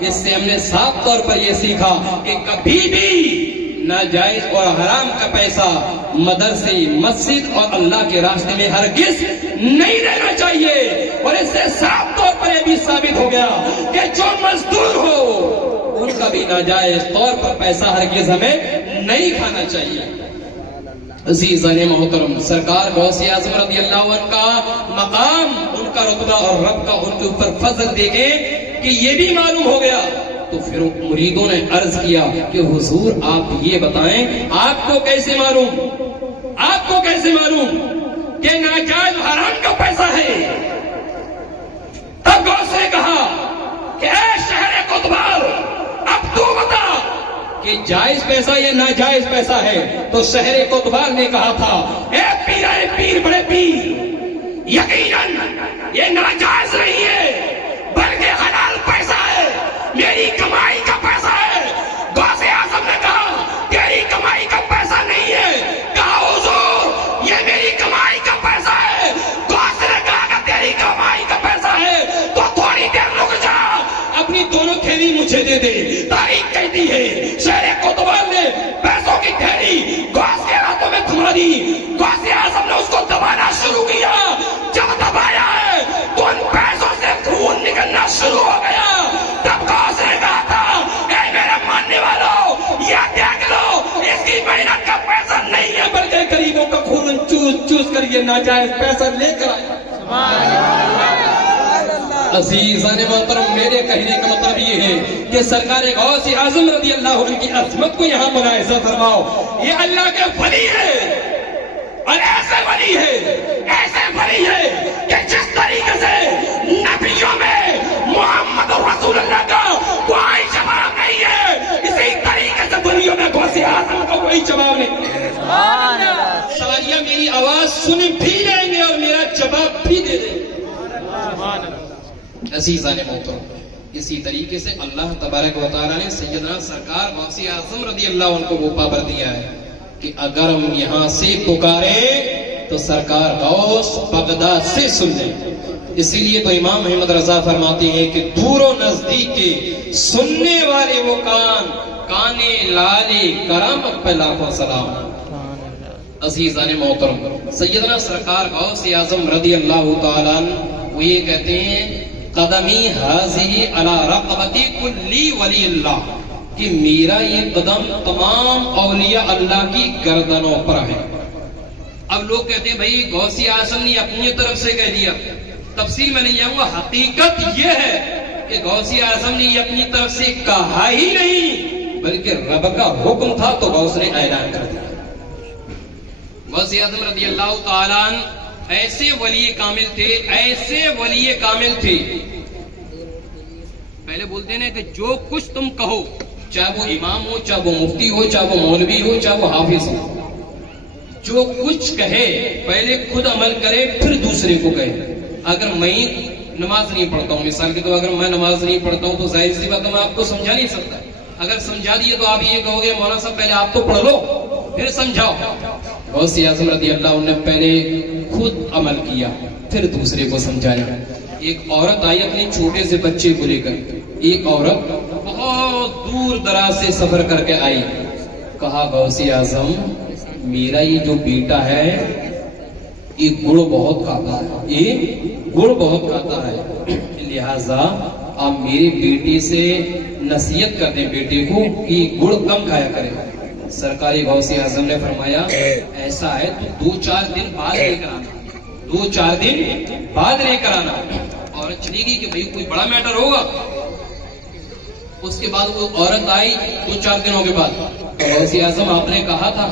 اس سے ہم نے صاف طور پر یہ سیکھا کہ کبھی بھی ناجائز اور حرام کا پیسہ مدرسے، مسجد اور اللہ کے راستے میں ہرگز نہیں دینا چاہیے. اور اس سے صاف طور پر یہ بھی ثابت ہو گیا کہ جو مزدور ہو ان کا بھی ناجائز طور پر پیسہ ہرگز ہمیں نہیں کھانا چاہیے. عزیزان محترم، سرکار غوث اعظم رضی اللہ عنہ کا مقام، ان کا رتبہ اور رب کا ان کے اوپر فضل دیکھیں کہ یہ بھی معلوم ہو گیا. تو پھر مریدوں نے عرض کیا کہ حضور آپ یہ بتائیں آپ کو کیسے معلوم کہ ناجائز حرام کا پیسہ ہے؟ تب غوث نے کہا کہ اے شہر کوتوال، اب تو بتا کہ جائز پیسہ یا ناجائز پیسہ ہے. تو شہر کوتوال نے کہا تھا اے پیرائے پیر بڑے پیر، یقیناً یہ ناجائز نہیں ہے بلکہ حلال پیسہ ہے، میری کمائی کا پیسہ ہے. غوث اعظم نے کہا تیری کمائی کا پیسہ نہیں ہے. کہا حضور یہ میری کمائی کا پیسہ ہے. غوث نے کہا کہ تیری کمائی کا پیسہ ہے تو تھوڑی دیر رک جا، اپنی دونوں تھیلی مجھے دے دے. تاریخ کہتی ہے شہر کوتوال نے پیسوں کی تھیلی غوث کے ہاتھوں میں تھما دی. غوث اعظم نے اس کو دبانا شروع کیا. جب دبایا ہے تو ان پیسوں سے خون نکلنا شروع ہو گیا. تب غوث نے کہا تھا اے میرے ماننے والوں، یہ دیکھ لو اس کی محنت کا پیسہ نہیں ہے بلکہ غریبوں کا خون چوس کر یہ ناجائز پیسہ لے کر آیا. عزیزان محترم، میرے کہنے کا مطلب یہ ہے کہ سرکار غوث اعظم رضی اللہ عنہ کی عظمت کو یہاں ملاحظہ فرماؤ. یہ اللہ کے ولی ہے اور ایسے ولی ہے کہ جس طریقے سے نبیوں میں محمد رسول اللہ کا کوئی جواب نہیں ہے، اسی طریقے سے ولیوں میں غوث اعظم کا کوئی جواب نہیں. سواریہ میری آواز سن بھی لیں گے اور میرا جواب بھی دے دیں گے. عزیزان محترم، اسی طریقے سے اللہ تبارک و تعالیٰ نے سیدنا سرکار غوث اعظم رضی اللہ عنہ کو وہ پاور دیا ہے کہ اگر ہم یہاں سے پکاریں تو سرکار غوث بغداد سے سن لیں. اسی لیے تو امام محمد رضا فرماتے ہیں کہ دور و نزدیک کے سننے والے وہ کانے لالے کرامت پہ لاکھوں سلام. عزیزان محترم، سیدنا سرکار غوث اعظم رضی اللہ تعالیٰ وہ یہ کہتے ہیں قدمی حاضی علی رقبتی کلی ولی اللہ، کہ میرا یہ قدم تمام اولیاء اللہ کی گردنوں پر ہے. اب لوگ کہتے ہیں بھائی غوث اعظم نے اپنی طرف سے کہہ دیا. تفصیل میں نہیں جاؤں گا، حقیقت یہ ہے کہ غوث اعظم نے یہ اپنی طرف سے کہا ہی نہیں بلکہ رب کا حکم تھا تو غوث نے اعلان کر دیا. غوث اعظم رضی اللہ تعالیٰ ایسے ولی کامل تھے. پہلے بولتے ہیں کہ جو کچھ تم کہو، چاہے وہ امام ہو، چاہے وہ مفتی ہو، چاہے وہ مولوی ہو، چاہے وہ حافظ ہو، جو کچھ کہے پہلے خود عمل کرے پھر دوسرے کو کہے. اگر میں نماز نہیں پڑھتا ہوں، مثال کے طور اگر میں نماز نہیں پڑھتا ہوں تو ظاہر سی بات ہے میں آپ کو سمجھا نہیں سکتا. اگر سمجھا دیے تو آپ یہ کہو گے مولانا صاحب پہلے آپ تو پڑھ لو پھر سمجھاؤ. غوث اعظم رضی اللہ عنہ نے پہلے خود عمل کیا پھر دوسرے کو سمجھایا. ایک عورت آئی اپنے چھوٹے سے بچے کو لے کر. ایک عورت بہت دور دراز سے سفر کر کے آئی. کہا غوث اعظم میرا یہ جو بیٹا ہے یہ گڑ بہت کھاتا ہے، لہذا آپ میرے بیٹے سے نصیحت کر دیں بیٹے کو کہ گڑ کم کھایا کرے. سرکاری غوث اعظم نے فرمایا ایسا ہے تو 2-4 دن بعد لے کر آنا. عورت چلی گئی کہ بھئی کوئی بڑا میٹر ہوگا. اس کے بعد وہ عورت آئی 2-4 دنوں کے بعد. غوث اعظم آپ نے کہا تھا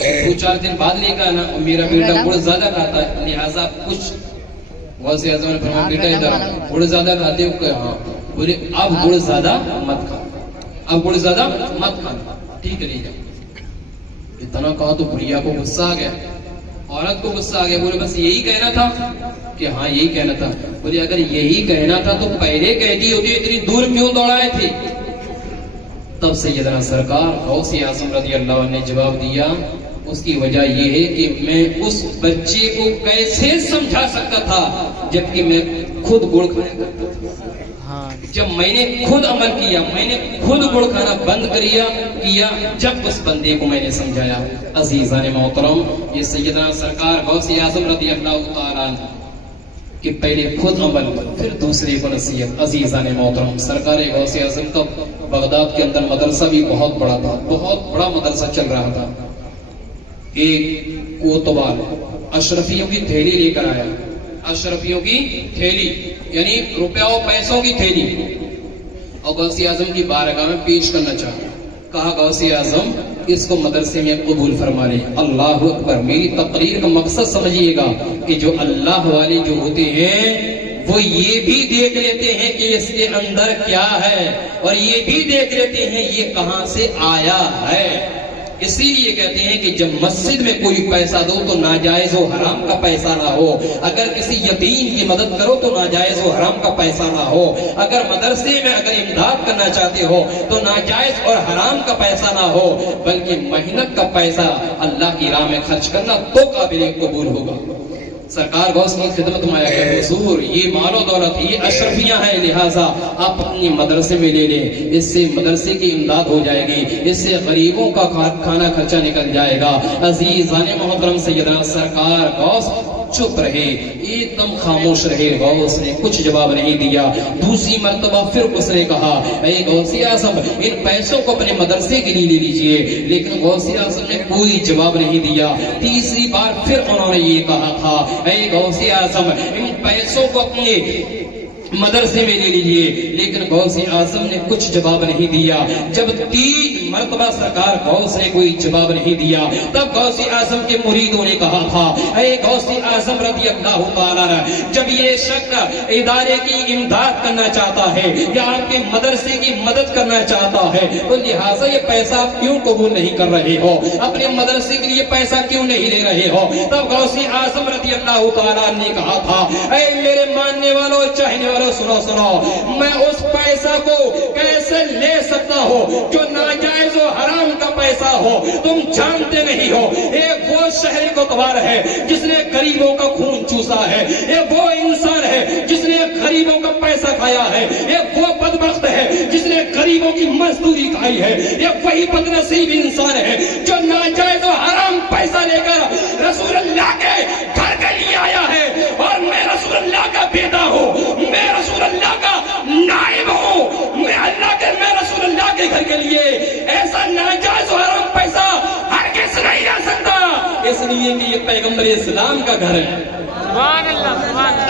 2-4 دن بعد لے کر آنا، میرا بیٹا گڑ زیادہ کھاتا ہے لہٰذا کچھ. غوث اعظم نے فرمایا بیٹا ادھر گڑ زیادہ کھاتے ہو کہ ہاں. بولے اب گڑ زیادہ مت کھانا. ٹھیک ہے نہیں. اتنا کہا تو بڑھیا کو غصہ آ گیا، عورت کو غصہ آ گیا. بولے بس یہی کہنا تھا کہ ہاں یہی کہنا تھا. بولے اگر یہی کہنا تھا تو پہلے کہہ دی ہوتی، اتنی دور کیوں دوڑائے تھے؟ تب سیدنا سرکار غوث اعظم رضی اللہ عنہ نے جواب دیا اس کی وجہ یہ ہے کہ میں اس بچے کو کیسے سمجھا سکتا تھا جبکہ میں خود گڑ کھایا کرتا تھا. جب میں نے خود عمل کیا، میں نے خود گڑ کھانا بند کیا، جب اس بندے کو میں نے سمجھایا۔ عزیزان محترم، یہ سیدنا سرکار غوث اعظم رضی اللہ تعالیٰ عنہ کہ پہلے خود عمل پھر دوسرے کو نصیحت۔ عزیزان محترم، سرکار غوث اعظم کا بغداد کے اندر مدرسہ بھی بہت بڑا تھا، بہت بڑا مدرسہ چل رہا تھا۔ ایک کوتوال اشرفیوں کی تھیلی لے کر آیا، اشرفیوں کی تھیلی یعنی روپیہ و پیسوں کی تھیلی، اور غوث اعظم کی بارگاہ میں پیش کرنا چاہا۔ کہا غوث اعظم اس کو مدرسے میں قبول فرما لیں۔ اللہ اکبر! میری تقریر کا مقصد سمجھیے گا کہ جو اللہ والے جو ہوتے ہیں وہ یہ بھی دیکھ لیتے ہیں کہ اس کے اندر کیا ہے، اور یہ بھی دیکھ لیتے ہیں یہ کہاں سے آیا ہے۔ اسی لیے کہتے ہیں کہ جب مسجد میں کوئی پیسہ دو تو ناجائز و حرام کا پیسہ نہ ہو، اگر کسی یتیم کی مدد کرو تو ناجائز و حرام کا پیسہ نہ ہو، اگر مدرسے میں اگر امداد کرنا چاہتے ہو تو ناجائز اور حرام کا پیسہ نہ ہو، بلکہ محنت کا پیسہ اللہ کی راہ میں خرچ کرنا تو قابل قبول ہوگا۔ سرکار غوث کی خدمت میں آیا کہ حضور یہ مال و دولت یہ اشرفیاں ہیں، لہٰذا آپ اپنی مدرسے میں لے لیں، اس سے مدرسے کی امداد ہو جائے گی، اس سے غریبوں کا کھانا خرچہ نکل جائے گا۔ عزیزان محترم، سیدنا سرکار غوث چپ رہے، ایک دم خاموش رہے۔ غوث نے کچھ جواب نہیں دیا۔ دوسری مرتبہ پھر اس نے کہا اے غوث اعظم ان پیسوں کو اپنے مدرسے کے لیے لے لیجئے، لیکن غوث اعظم نے کوئی جواب نہیں دیا۔ تیسری بار پھر انہوں نے یہ کہا تھا اے غوث اعظم ان پیسوں کو اپنے مدرسے میں لے لیجئے، لیکن غوث اعظم نے کچھ جواب نہیں دیا۔ جب 3 مرتبہ سرکار غوث نے کوئی جواب نہیں دیا، تب غوث اعظم کے مریدوں نے کہا تھا اے غوث اعظم رضی اللہ تعالیٰ عنہ، جب یہ شخص ادارے کی امداد کرنا چاہتا ہے یا آپ کے مدرسے کی مدد کرنا چاہتا ہے تو لہٰذا یہ پیسہ آپ کیوں قبول نہیں کر رہے ہو، اپنے مدرسے کے لیے پیسہ کیوں نہیں لے رہے ہو؟ تب غوث اعظم رضی اللہ تعالیٰ عنہ نے کہا تھا اے میرے ماننے والوں چاہنے والوں، سنو میں اس پیسہ کو کیسے لے سکتا ہوں جو ناجائز و حرام کا پیسہ ہو؟ تم جانتے نہیں ہو ایک وہ شہری کوتوال ہے جس نے غریبوں کا خون چوسا ہے، ایک وہ انسان ہے جس نے غریبوں کا پیسہ کھایا ہے، ایک وہ بدبخت ہے جس نے غریبوں کی مزدوری کھائی ہے، ایک وہی بدنصیب انسان ہے جو ناجائز و حرام پیسہ لے کر رسول اللہ کے گھر کے لیے آیا ہے، اور میں رسول اللہ کا بیٹا ہوں، میں رسول اللہ کا نائب ہوں، میں رسول اللہ کے گھر کے لیے ایسا ناجائز و حرام پیسہ ہرگز نہیں آ سکتا، اس لیے کہ یہ پیغمبر اسلام کا گھر ہے۔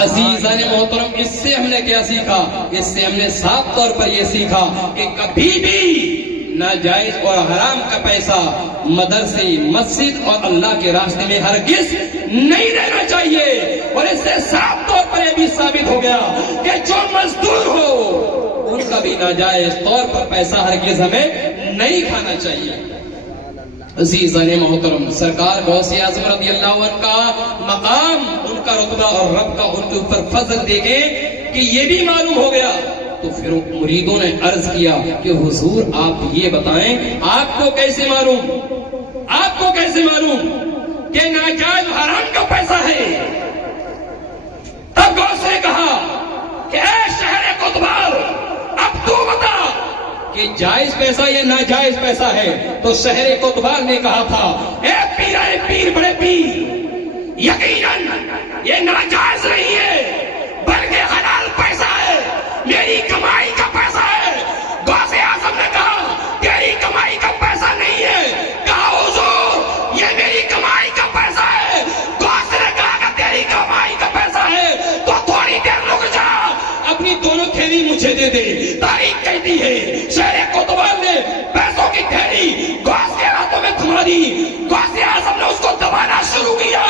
عزیزان محترم، اس سے ہم نے کیا سیکھا؟ اس سے ہم نے صاف طور پر یہ سیکھا کہ کبھی بھی ناجائز اور حرام کا پیسہ مدرسے، مسجد اور اللہ کے راستے میں ہرگز نہیں دینا چاہیے۔ اور اس سے صاف طور پر یہ بھی ثابت ہو گیا کہ جو مزدور ہو ان کا بھی ناجائز طور پر پیسہ ہرگز ہمیں نہیں کھانا چاہیے۔ عزیزان محترم، سرکار غوث اعظم رضی اللہ عنہ کا مقام، ان کا رتبہ اور رب کا ان کے اوپر فضل دیکھیں کہ یہ بھی معلوم ہو گیا، تو پھر مریدوں نے عرض کیا کہ حضور آپ یہ بتائیں آپ کو کیسے معلوم کہ ناجائز حرام کا پیسہ ہے؟ تب غوث نے کہا کہ اے شہر کوتوال اب تو بتا کہ جائز پیسہ یا ناجائز پیسہ ہے؟ تو شہر کوتوال نے کہا تھا اے پیر بڑے پیر، یقیناً یہ ناجائز نہیں ہے بلکہ حلال پیسہ ہے، میری کمائی کا پیسہ ہے۔ غوث اعظم نے کہا تیری کمائی کا پیسہ نہیں ہے، کہا حضور یہ میری کمائی کا پیسہ ہے۔ غوث نے کہا کہ تیری کمائی کا پیسہ ہے تو تھوڑی دیر رک جا، اپنی دونوں تھیلی مجھے دے دے۔ تاریخ کہتی ہے شہر کوتوال نے پیسوں کی تھیلی غوث کے ہاتھوں میں تھما دی، غوث اعظم نے اس کو دبانا شروع کیا،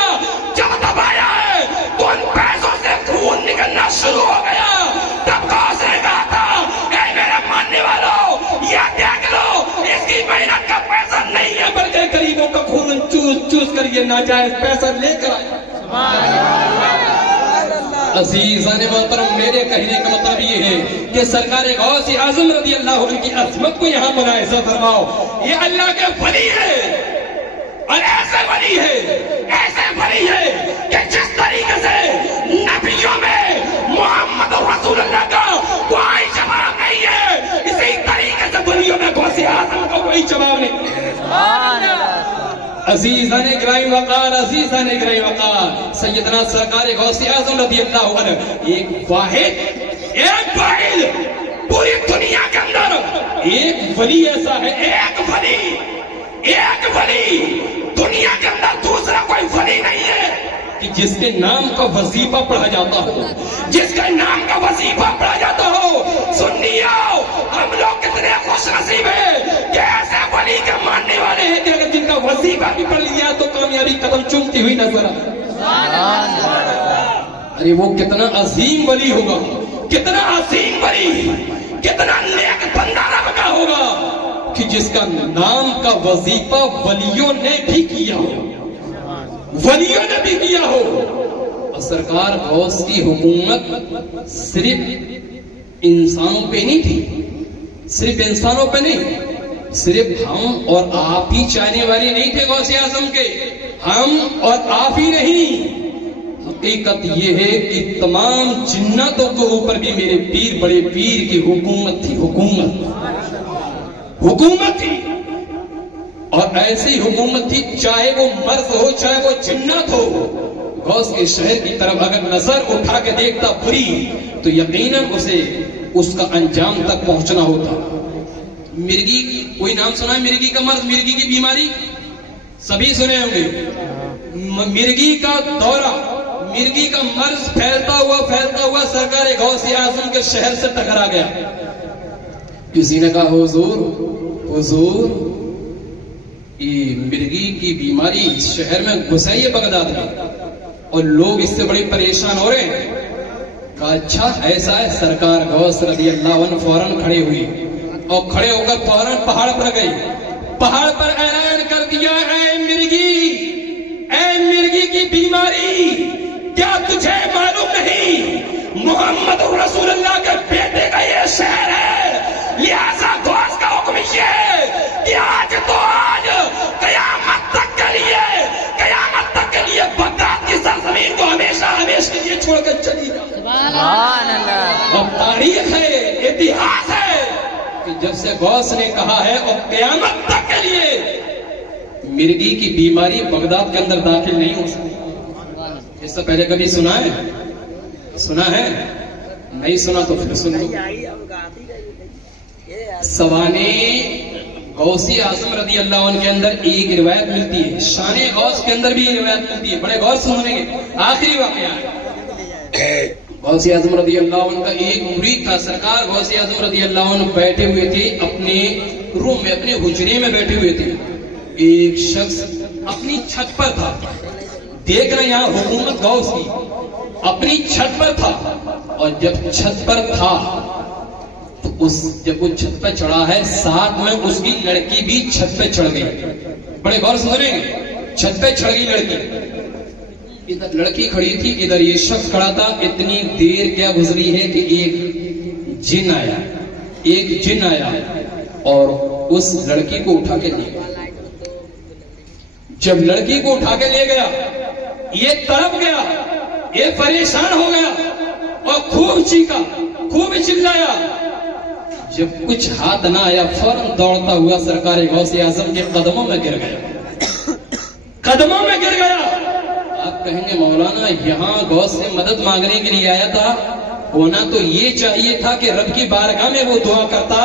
جب دبایا ہے تو ان پیسوں سے خون نکلنا شروع ہو گیا۔ تب غوث نے کہا تھا اے میرے ماننے والوں یہ دیکھ لو اس کی محنت کا پیسہ نہیں ہے بلکہ غریبوں کا خون چوس کر یہ ناجائز پیسہ لے کر آیا۔ عزیزان محترم، میرے کہنے کا مطلب یہ ہے کہ سرکار غوث اعظم رضی اللہ عنہ کی عظمت کو یہاں ملاحظہ فرماؤ، یہ اللہ کے ولی ہے، اور ایسے ولی ہے کہ جس طریقے سے نبیوں میں محمد رسول اللہ کا کوئی جواب نہیں ہے. اسی طریقے سے ولیوں میں غوث اعظم کا کوئی جواب نہیں. عزیزان گرامی وقار، عزیزان گرامی وقار، سیدنا سرکار غوث اعظم رضی اللہ عنہ ایک واحد پوری دنیا کے اندر ایک ولی ایسا ہے، ایک ولی دنیا کے اندر دوسرا کوئی ولی نہیں ہے کہ جس کے نام کا وظیفہ پڑھا جاتا ہو، جس کے نام کا وظیفہ پڑھا جاتا ہو. سنیو، ہم لوگ کتنے خوش نصیب ہیں کہ ایسے ولی کے ماننے والے ہیں کہ اگر جن کا وظیفہ بھی پڑھ لیا تو کامیابی قدم چومتی ہوئی نظر آئے. ارے وہ کتنا عظیم ولی ہوگا، کتنا عظیم ولی، کتنا نیک بندہ رب کا ہوگا کہ جس کا نام کا وظیفہ ولیوں نے بھی کیا ہو، ولیوں نے بھی کیا ہو. اور سرکار غوث کی حکومت صرف انسانوں پہ نہیں تھی، صرف انسانوں پہ نہیں، صرف ہم اور آپ ہی چاہنے والے نہیں تھے غوث اعظم کے، ہم اور آپ ہی نہیں. حقیقت یہ ہے کہ تمام جناتوں کے اوپر بھی میرے پیر بڑے پیر کی حکومت تھی، حکومت تھی. اور ایسی حکومت تھی، چاہے وہ مرض ہو چاہے وہ جنات ہو. غوث کے شہر کی طرف اگر نظر اٹھا کے دیکھتا پوری تو یقیناً اسے اس کا انجام تک پہنچنا ہوتا. مرگی، کوئی نام سنا ہے مرگی کا مرض، مرگی کی بیماری سبھی سنے ہوں گے. مرگی کا دورہ، مرگی کا مرض پھیلتا ہوا سرکار غوث اعظم کے شہر سے ٹکرا گیا. کسی نے کہا حضور یہ مرگی کی بیماری شہر میں گھسائی ہے بغداد میں اور لوگ اس سے بڑے پریشان ہو رہے ہیں. کہا اچھا ایسا ہے. سرکار غوث رضی اللہ عنہ فوراً کھڑے ہوئی اور کھڑے ہو کر فوراً پہاڑ پر گئی، پہاڑ پر اعلان کر دیا، اے مرگی کی بیماری، کیا تجھے معلوم نہیں محمد رسول اللہ کے بیٹے کا یہ شہر ہے؟ لہذا غوث کا حکم یہ ہے کہ آج قیامت تک کے لیے بغداد کی سرزمین کو ہمیشہ کے لیے چھوڑ کر چلی جائے. سبحان اللہ. اور تاریخ ہے، اتہاس ہے کہ جب سے غوث نے کہا ہے اور قیامت تک کے لیے مرگی کی بیماری بغداد کے اندر داخل نہیں ہو سکتی. اس سے پہلے کبھی سنا ہے؟ نہیں سنا تو پھر سنو. سوانے غوث اعظم رضی اللہ عنہ کے اندر ایک روایت ملتی ہے، شان غوث کے اندر بھی روایت ملتی ہے. بڑے غور سنیں گے. آخری واقعہ ہے غوث اعظم رضی اللہ عنہ کا ایک مرید تھا. سرکار غوث اعظم رضی اللہ عنہ بیٹھے ہوئے تھے اپنے روم میں، اپنے حجرے میں بیٹھے ہوئے تھے. ایک شخص اپنی چھت پر تھا، دیکھ رہے یہاں حکومت غوث کی، اپنی چھت پر تھا. اور جب چھت پر تھا تو جب وہ چھت پہ چڑھا ہے ساتھ میں اس کی لڑکی بھی چھت پہ چڑھ گئی. بڑے غور سے سنیں گے. چھت پہ چڑھ گئی لڑکی، ادھر لڑکی کھڑی تھی، ادھر یہ شخص کھڑا تھا. اتنی دیر کیا گزری ہے کہ ایک جن آیا اور اس لڑکی کو اٹھا کے لے گیا. جب لڑکی کو اٹھا کے لے گیا یہ تڑپ گیا، یہ پریشان ہو گیا اور خوب چیخا، خوب چلایا. جب کچھ ہاتھ نہ آیا فوراً دوڑتا ہوا سرکار غوث اعظم کے قدموں میں گر گیا. آپ کہیں گے مولانا یہاں غوث سے مدد مانگنے کے لیے آیا تھا، ہونا تو یہ چاہیے تھا کہ رب کی بارگاہ میں وہ دعا کرتا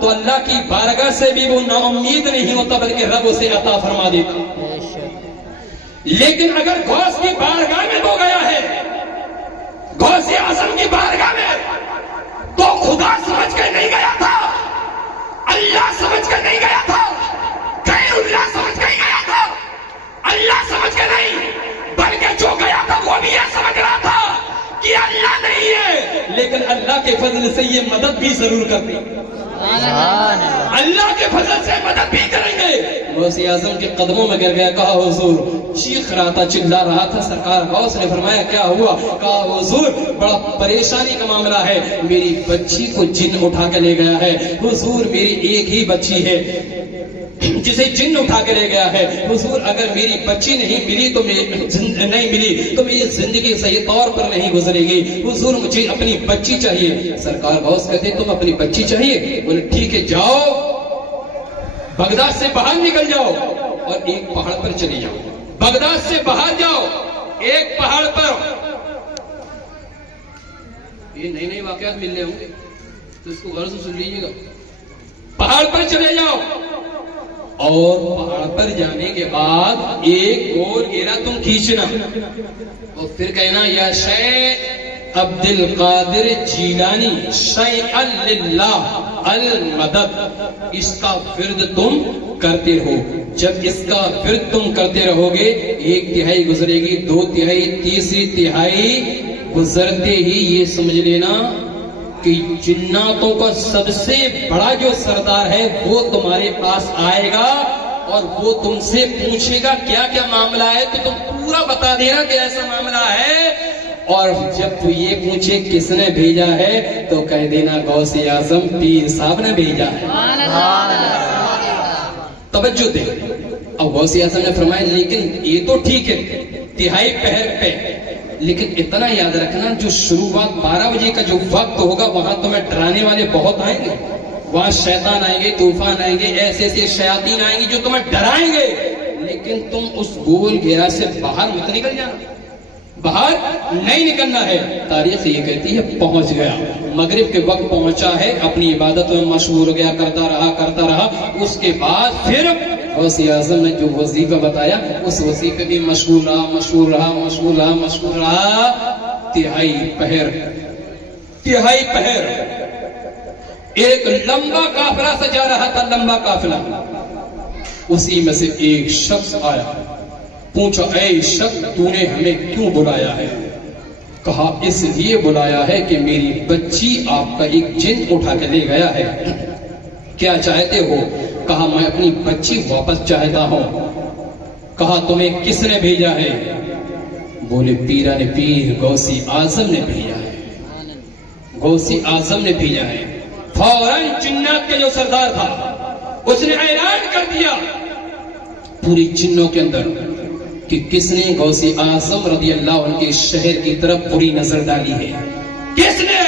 تو اللہ کی بارگاہ سے بھی وہ نا امید نہیں ہوتا بلکہ رب اسے عطا فرما دیتا. لیکن اگر غوث کی بارگاہ میں وہ گیا ہے، غوث اعظم کی بارگاہ میں، تو خدا سمجھ کے نہیں گیا تھا، اللہ سمجھ کے نہیں گیا تھا، غیر اللہ سمجھ کے گیا تھا، اللہ سمجھ کے نہیں، بلکہ جو گیا تھا وہ بھی یہ سمجھ رہا تھا کہ اللہ نہیں ہے لیکن اللہ کے فضل سے یہ مدد بھی ضرور کرتی، اللہ کے فضل سے مدد بھی کریں گے. غوث اعظم کے قدموں میں گر گیا. کہا حضور، چیخ رہا تھا، چلا رہا تھا. سرکار غوث نے فرمایا کیا ہوا؟ کہا حضور بڑا پریشانی کا معاملہ ہے، میری بچی کو جن اٹھا کے لے گیا ہے. حضور میری ایک ہی بچی ہے. جسے جن اٹھا کے لے گیا ہے، حضور اگر میری بچی نہیں ملی تو نہیں ملی تو میری زندگی صحیح طور پر نہیں گزرے گی، حضور مجھے اپنی بچی چاہیے۔ سرکار غوث کہتے تم اپنی بچی چاہیے؟ بولے ٹھیک ہے، جاؤ بغداد سے باہر نکل جاؤ اور ایک پہاڑ پر چلی جاؤ، بغداد سے باہر جاؤ ایک پہاڑ پر، یہ نئے نئے واقعات ملنے ہوں گے تو اس کو غور سے سن لیجیے گا، پہاڑ پر چلے جاؤ اور پہاڑ پر جانے کے بعد ایک گول گھیرا تم کھینچنا اور پھر کہنا یا شیخ عبد القادر جیلانی شیئا للہ المدد، اس کا ورد تم کرتے رہو۔ جب اس کا ورد تم کرتے رہو گے، ایک تہائی گزرے گی، دو تہائی، تیسری تہائی گزرتے ہی یہ سمجھ لینا کہ جناتوں کا سب سے بڑا جو سردار ہے وہ تمہارے پاس آئے گا اور وہ تم سے پوچھے گا کیا کیا معاملہ ہے، تو تم پورا بتا دینا کہ ایسا معاملہ ہے، اور جب تو یہ پوچھے کس نے بھیجا ہے تو کہہ دینا غوث اعظم پیر صاحب نے بھیجا ہے۔ توجہ دے، اب غوث اعظم نے فرمایا لیکن یہ تو ٹھیک ہے تہائی پہر پہ، لیکن اتنا یاد رکھنا جو شروعات 12 بجے کا جو وقت ہوگا وہاں تمہیں ڈرانے والے بہت آئیں گے، وہاں شیطان آئیں گے، طوفان آئیں گے، ایسے ایسے شیاطین آئیں گے جو تمہیں ڈرائیں گے، لیکن تم اس گول گھیرا سے باہر مت نکل جانا، باہر نہیں نکلنا ہے۔ تاریخ یہ کہتی ہے پہنچ گیا، مغرب کے وقت پہنچا ہے، اپنی عبادت میں مشغول ہو گیا، کرتا رہا، اس کے بعد پھر غوث اعظم نے جو وظیفہ بتایا اس وظیفے بھی مشغول رہا، تہائی پہر ایک لمبا قافلہ سجا رہا تھا، لمبا قافلہ، اسی میں سے ایک شخص آیا، پوچھا اے شخص تو نے ہمیں کیوں بلایا ہے؟ کہا اس لیے بلایا ہے کہ میری بچی آپ کا ایک جن اٹھا کے لے گیا ہے، کیا چاہتے ہو؟ کہا میں اپنی بچی واپس چاہتا ہوں۔ کہا تمہیں کس نے بھیجا ہے؟ بولے پیران پیر غوث اعظم نے بھیجا ہے، غوث اعظم نے بھیجا ہے۔ فوراً جنات کے جو سردار تھا اس نے اعلان کر دیا پوری جنوں کے اندر کہ کس نے غوث اعظم رضی اللہ عنہ کے شہر کی طرف بری نظر ڈالی ہے، کس نے؟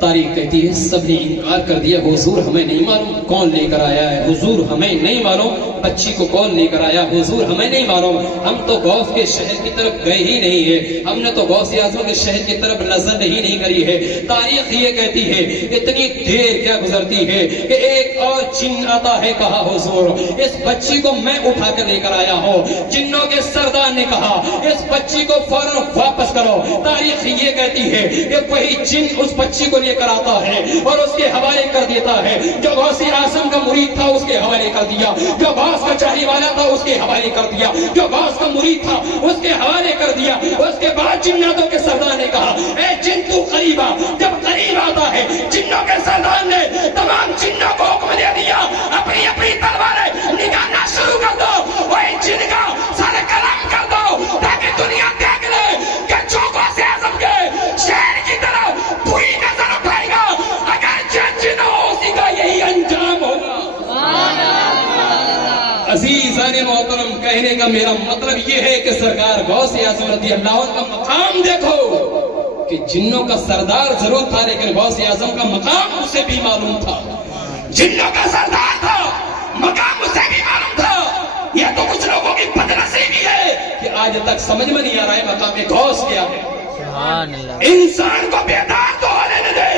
تاریخ کہتی ہے سب نے انکار کر دیا، حضور ہمیں نہیں معلوم کون لے کر آیا ہے، حضور ہمیں نہیں معلوم بچی کو کون لے کر آیا، حضور ہمیں نہیں معلوم، ہم تو غوث کے شہر کی طرف گئے ہی نہیں ہے، ہم نے تو غوث اعظم کے شہر کی طرف نظر ہی نہیں کری ہے۔ تاریخ یہ کہتی ہے اتنی دیر کیا گزرتی ہے کہ ایک اور جن آتا ہے، کہا حضور اس بچی کو میں اٹھا کر لے کر آیا ہوں۔ جنوں کے سردار نے کہا اس بچی کو فوراً واپس کرو۔ تاریخ یہ کہتی ہے کہ وہی جن اس بچی کو لے کر آتا ہے اور اس کے حوالے کر دیتا ہے، جو غوث اعظم کا مرید تھا اس کے حوالے کر دیا، جو غوث کا چاہنے والا تھا اس کے حوالے کر دیا، جو غوث کا مرید تھا اس کے حوالے کر دیا۔ اس کے بعد جناتوں کے سردار نے کہا اے جن تو قریب آ۔ جب قریب آتا ہے جنوں کے سردار نے تمام جنوں کو حکم دے دیا اپنی اپنی تلواریں نکالنا شروع کر دو، وہی جن کا سر قلم کر دو تاکہ دنیا دیکھ لے کہ جو غوث اعظم کے شہر کی طرف بری نظر اٹھائے گا اگر جن ہو اسی کا یہی انجام ہوگا۔ عزیزان محترم، کہنے کا میرا مطلب یہ ہے کہ سرکار غوث اعظم رضی اللہ عنہ کا مقام دیکھو کہ جنوں کا سردار ضرور تھا لیکن غوث اعظم کا مقام اسے بھی معلوم تھا، جنوں کا سردار تھا مقام اسے بھی معلوم تھا۔ یہ تو کچھ لوگوں کی بدنصیبی ہے کہ آج تک سمجھ میں نہیں آ رہا ہے مقام غوث کیا ہے۔ انسان کو بیدار تو ہونے نہ دے،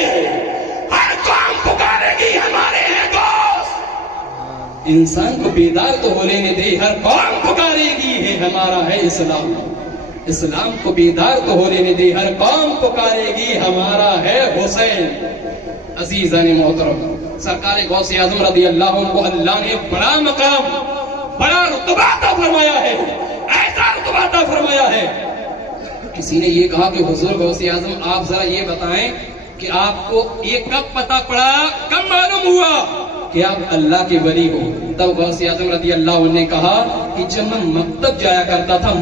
ہر قوم پکارے گی ہمارے ہیں غوث، انسان کو بیدار تو ہونے نہ دے، ہر قوم پکارے گی ہے ہمارا ہے اسلام، اسلام کو بیدار تو ہونے نہ دے، ہر قوم پکارے گی ہمارا ہے حسین۔ عزیزان محترم، سرکار غوث اعظم رضی اللہ عنہ کو اللہ نے بڑا مقام، بڑا رتبہ عطا فرمایا ہے، ایسا رتبہ عطا فرمایا ہے۔ کسی نے یہ کہا کہ حضور غوث اعظم آپ ذرا یہ بتائیں کہ آپ کو یہ کب پتا پڑا، کب معلوم ہوا کہ آپ اللہ کے ولی ہو؟ تب غوث اعظم رضی اللہ عنہ نے کہا کہ جب میں مکتب جایا کرتا تھا،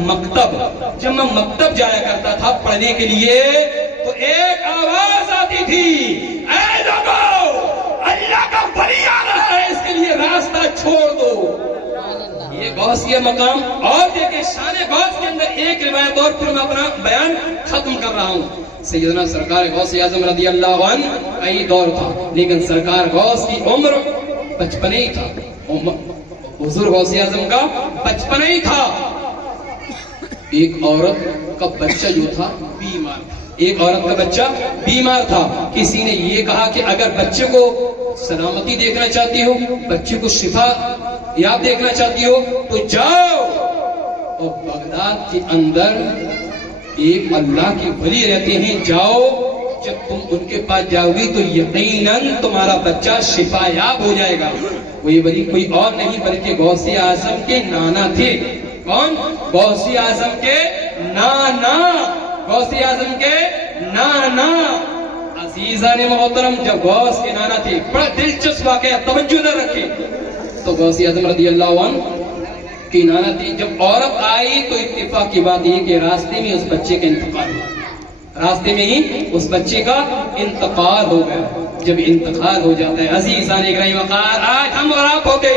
جب میں مکتب جایا کرتا تھا پڑھنے کے لیے تو ایک آواز آتی تھی اے لوگو اللہ کا ولی آ رہا ہے، اس کے لیے راستہ غوثیہ مقام اور دیکھیں شان غوث کے اندر ایک روایت اور پھر میں اپنا بیان ختم کر رہا ہوں. سیدنا سرکار غوث اعظم رضی اللہ عنہ کئی دور تھا لیکن سرکار غوث کی عمر 55 ہی تھا. حضور غوث اعظم کا 55 ہی تھا. ایک عورت کا بچہ جو تھا بیمار تھا. ایک عورت کا بچہ بیمار تھا. کسی نے یہ کہا کہ اگر بچے کو سلامتی دیکھنا چاہتی ہو, بچے کو شفا یاب دیکھنا چاہتی ہو تو جاؤ. اور بغداد کے اندر ایک اللہ کے ولی رہتے ہیں, جاؤ, جب تم ان کے پاس جاؤ گی تو یقیناً تمہارا بچہ شفا یاب ہو جائے گا. وہی ولی کوئی اور نہیں بلکہ غوث اعظم کے نانا تھے. کون؟ غوث اعظم کے نانا. غوث اعظم کے نانا. عزیزان محترم, جب غوث کے نانا تھے, بڑا دلچسپ واقعہ, توجہ نہ رکھے, تو غوث اعظم رضی اللہ عنہ کی نانا تھی. جب عورت آئی تو اتفاق کی بات یہ کہ راستے میں اس بچے کا انتقال ہوا. راستے میں ہی اس بچے کا انتقال ہو گیا. جب انتقال ہو جاتا ہے عزیزان اکرام وقار, آج ہم اور آپ ہوتے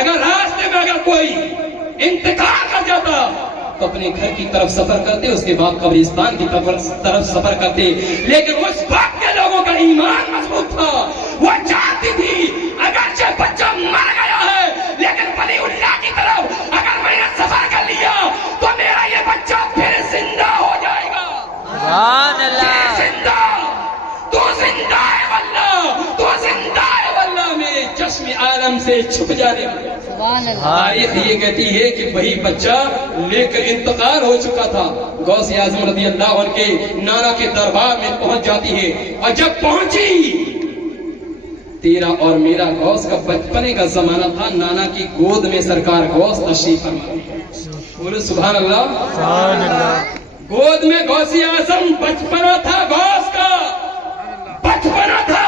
اگر راستے میں اگر کوئی انتقال کر جاتا تو اپنے گھر کی طرف سفر کرتے, اس کے بعد قبرستان کی طرف سفر کرتے. لیکن اس وقت کے لوگوں کا ایمان مضبوط تھا. وہ چاہتی تھی اگرچہ بچہ مر گیا ہے لیکن ولی اللہ کی طرف اگر میں نے سفر کر لیا تو میرا یہ بچہ پھر زندہ ہو جائے گا. سبحان اللہ. زندہ, تو زندہ ہے واللہ, تو زندہ ہے واللہ, میرے چشم عالم سے چھپ جانے والا. تاریخ یہ کہتی ہے کہ وہی بچہ لے کر انتقال ہو چکا تھا. غوث اعظم رضی اللہ عنہ کے نانا کے دربار میں پہنچ جاتی ہے, اور جب پہنچی, تیرا اور میرا غوث کا بچپنے کا زمانہ تھا. نانا کی گود میں سرکار غوث تشریف فرما. بولو سبحان اللہ. سبحان اللہ. گود میں غوث اعظم بچپنا تھا, غوث کا بچپنا تھا,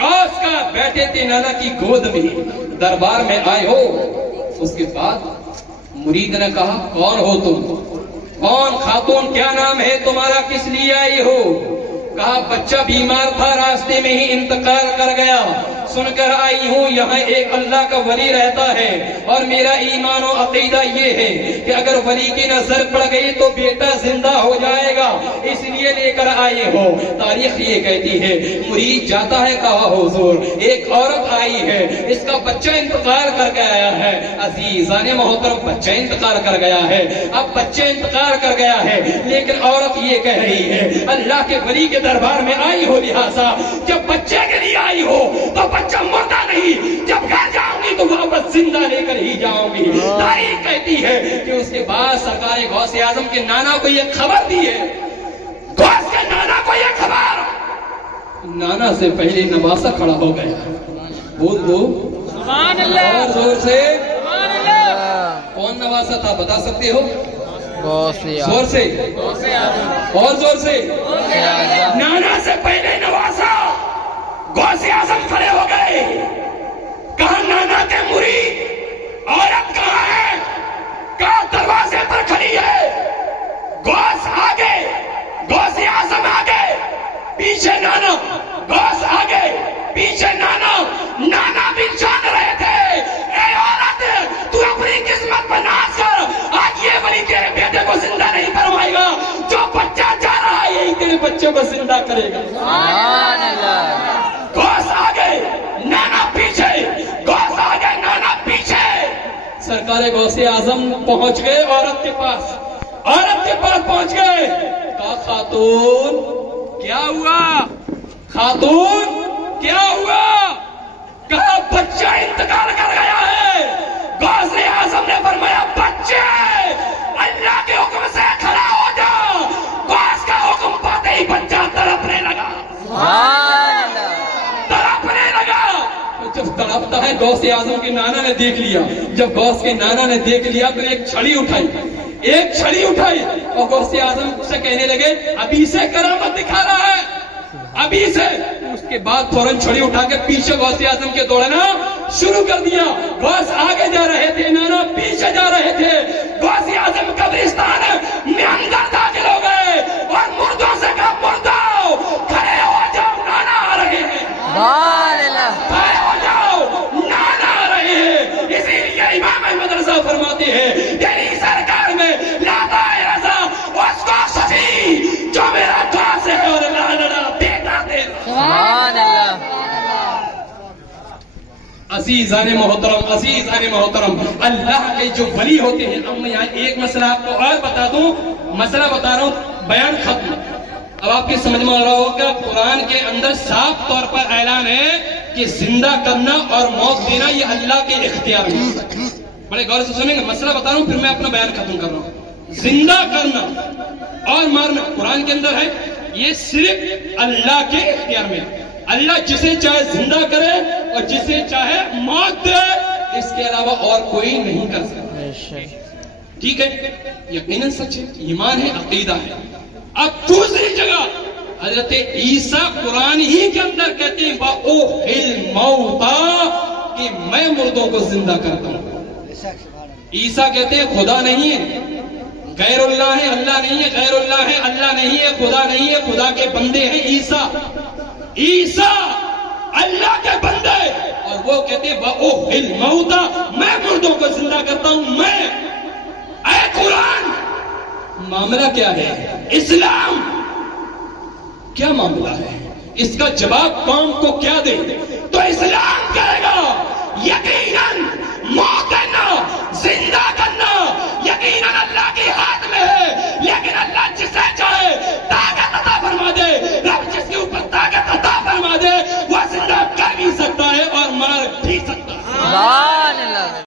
غوث کا. بیٹھے تھے نانا کی گود میں, دربار میں آئے ہو. اس کے بعد مرید نے کہا کون ہو تم, کون خاتون, کیا نام ہے تمہارا, کس لیے آئی ہو؟ کہا بچہ بیمار تھا, راستے میں ہی انتقال کر گیا, سن کر آئی ہوں. یہاں ایک اللہ کا ولی رہتا ہے اور میرا ایمان و عقیدہ یہ ہے کہ اگر ولی کی نظر پڑ گئی تو بیٹا زندہ ہو جائے گا, اس لیے لے کر آئے ہو. تاریخ یہ کہتی ہے مرید جاتا ہے, کہا حضور ایک عورت آئی ہے, اس کا بچہ انتقال کر کے آیا ہے. عزیزان محترم, بچہ انتقال کر گیا ہے. اب بچہ انتقال کر گیا ہے لیکن عورت یہ کہہ رہی ہے اللہ کے ولی کے دربار میں آئی ہو, لہٰذا جب بچے کے لیے آئی ہو تو بچہ مردہ نہیں, جب گھر جاؤں گی تو واپس زندہ لے کر ہی جاؤں گی. تاریخ کہتی ہے کہ اس کے بعد سرکار غوث اعظم کے نانا کو یہ خبر دی ہے. غوث کے نانا کو یہ خبر, نانا سے پہلے نواسا کھڑا ہو گیا. بول دو سبحان اللہ, اور زور سے سبحان اللہ. کون نواسا تھا بتا سکتے ہو؟ زور سے اور زور سے. نانا سے پہلے نواسا غوث اعظم کھڑے ہو گئے. کہا نانا کے مرید عورت کہاں ہے, کہا دروازے پر کھڑی ہے. غوث آگے, غوث اعظم آگے, پیچھے نانا, غوث آگے, پیچھے نانا. نانا بھی جان رہے تھے اے عورت تو اپنی قسمت پر ناز کر, آج یہ ولی تیرے بیٹے کو زندہ نہیں کروائے گا, جو بچہ جا رہا ہے یہی تیرے بچے کو زندہ کرے گا. سبحان اللہ. غوث آگے, نانا پیچھے, غوث آگے, نانا پیچھے. سرکار غوث اعظم پہنچ گئے عورت کے پاس, عورت کے پاس پہنچ گئے. کہا خاتون کیا ہوا, خاتون کیا ہوا؟ کہا بچہ انتقال کر گیا ہے. غوث اعظم نے فرمایا بچے اللہ کے حکم سے کھڑا ہو جا. غوث کا حکم پاتے ہی بچہ تڑپنے لگا, تڑپنے لگا. جب تڑپتا ہے غوث اعظم کے نانا نے دیکھ لیا. جب غوث کے نانا نے دیکھ لیا تو ایک چھڑی اٹھائی, ایک چھڑی اٹھائی اور غوث اعظم سے کہنے لگے ابھی سے کرامت دکھا رہا ہے, ابھی سے. اس کے بعد فوراً چھڑی اٹھا کے پیچھے غوث اعظم کے دوڑنا شروع کر دیا. غوث آگے جا رہے تھے, نانا پیچھے جا رہے تھے. غوث اعظم قبرستان میں اندر داخل ہو گئے اور مردوں سے کہا مردوں کھڑے ہو جاؤ, نانا آ رہے ہیں. کھڑے ہو جاؤ, نانا آ رہے ہیں. اسی لیے امام احمد رضا عزیزان محترم اللہ کے جو ولی ہوتے ہیں. اب میں یہاں ایک مسئلہ آپ کو اور بتا دوں, مسئلہ بتا رہا ہوں, بیان ختم. اب آپ کی سمجھ میں آ رہا ہوگا قرآن کے اندر صاف طور پر اعلان ہے کہ زندہ کرنا اور موت دینا یہ اللہ کے اختیار میں. بڑے غور سے سنیں گے, مسئلہ بتا رہا ہوں پھر میں اپنا بیان ختم کر رہا ہوں. زندہ کرنا اور مارنا قرآن کے اندر ہے, یہ صرف اللہ کے اختیار میں. اللہ جسے چاہے زندہ کرے اور جسے چاہے موت دے, اس کے علاوہ اور کوئی نہیں کر سکتا. ٹھیک ہے, یقیناً سچ ہے, ایمان ہے, عقیدہ ہے. اب دوسری جگہ حضرت عیسیٰ قرآن ہی کے اندر کہتے ہیں وَأُحْيِي الْمَوْتَىٰ کہ میں مردوں کو زندہ کرتا ہوں. عیسیٰ کہتے ہیں خدا نہیں ہے, غیر اللہ ہے, اللہ نہیں ہے, غیر اللہ ہے, اللہ نہیں ہے, خدا نہیں ہے, خدا کے بندے ہیں عیسیٰ. عیسیٰ اللہ کے بندے, اور وہ کہتے ہیں وَأُحْيِي الْمَوْتَىٰ میں مردوں کو زندہ کرتا ہوں. میں, اے قرآن معاملہ کیا ہے؟ اسلام کیا معاملہ ہے؟ اس کا جواب قوم کو کیا دے؟ تو اسلام کہے گا